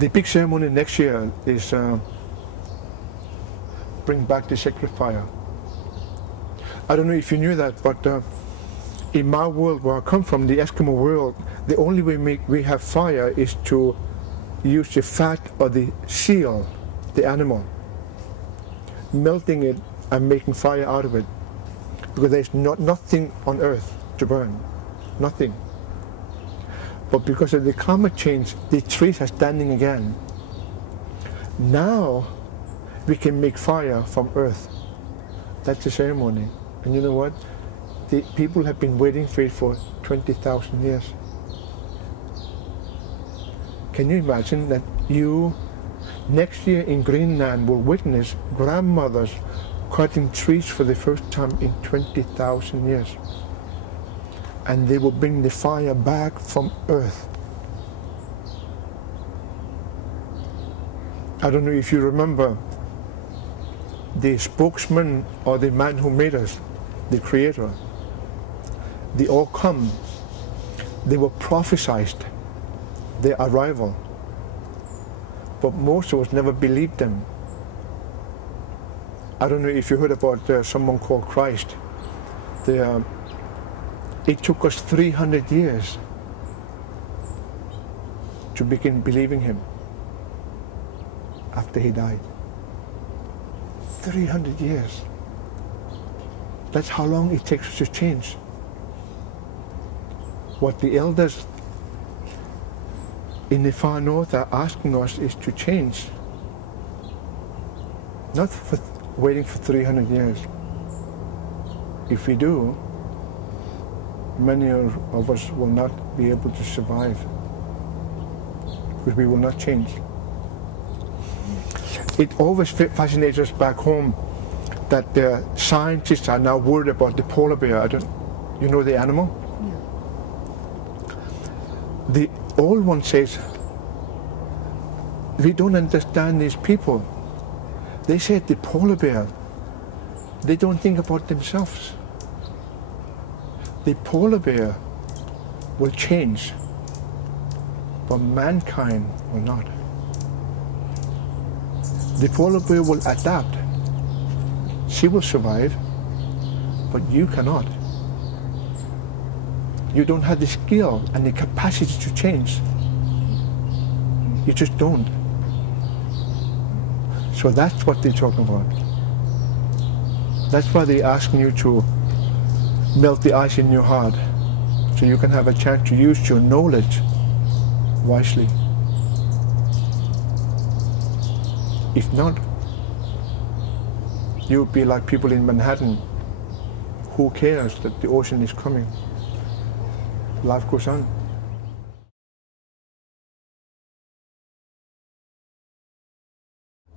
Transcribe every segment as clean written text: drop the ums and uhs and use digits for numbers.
The big ceremony next year is bring back the sacred fire. I don't know if you knew that, but in my world, where I come from, the Eskimo world, the only way we have fire is to use the fat of the seal, the animal, melting it and making fire out of it, because there's nothing on earth to burn, nothing. But because of the climate change, the trees are standing again. Now we can make fire from earth. That's the ceremony. And you know what? The people have been waiting for it for 20,000 years. Can you imagine that you, next year in Greenland, will witness grandmothers cutting trees for the first time in 20,000 years? And they will bring the fire back from earth. I don't know if you remember the spokesman or the man who made us, the creator. They all come. They were prophesied their arrival, but most of us never believed them. I don't know if you heard about someone called Christ. It took us 300 years to begin believing him after he died. 300 years. That's how long it takes to change. What the elders in the far north are asking us is to change. Not for waiting for 300 years. If we do, many of us will not be able to survive, because we will not change. It always fascinates us back home that the scientists are now worried about the polar bear. You know the animal? Yeah. The old one says, we don't understand these people. They said the polar bear, they don't think about themselves. The polar bear will change, but mankind will not. The polar bear will adapt. She will survive, but you cannot. You don't have the skill and the capacity to change. You just don't. So that's what they're talking about. That's why they're asking you to melt the ice in your heart, so you can have a chance to use your knowledge wisely. If not, you'll be like people in Manhattan. Who cares that the ocean is coming? Life goes on.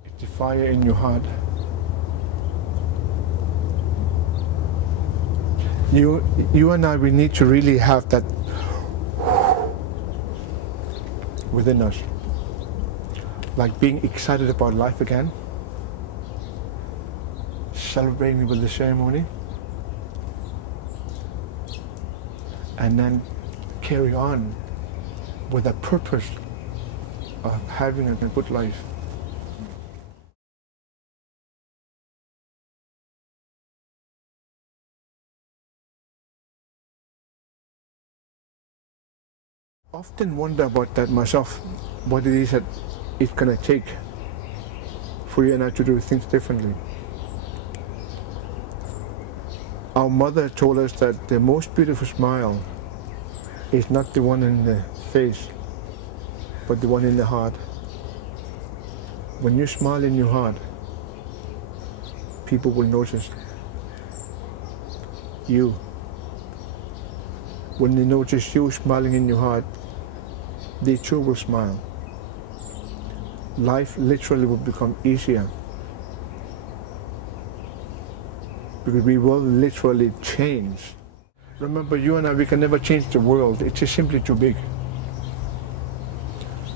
It's the fire in your heart. You and I, we need to really have that within us. Like being excited about life again, celebrating with the ceremony, and then carry on with a purpose of having a good life. Often wonder about that myself, what it is that it's going to take for you and I to do things differently. Our mother told us that the most beautiful smile is not the one in the face, but the one in the heart. When you smile in your heart, people will notice you. When they notice you smiling in your heart, they too will smile. Life literally will become easier, because we will literally change. Remember, you and I, we can never change the world. It's just simply too big.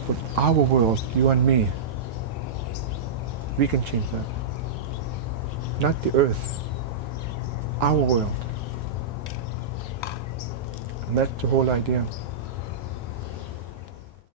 But our world, you and me, we can change that. Not the earth, our world. And that's the whole idea.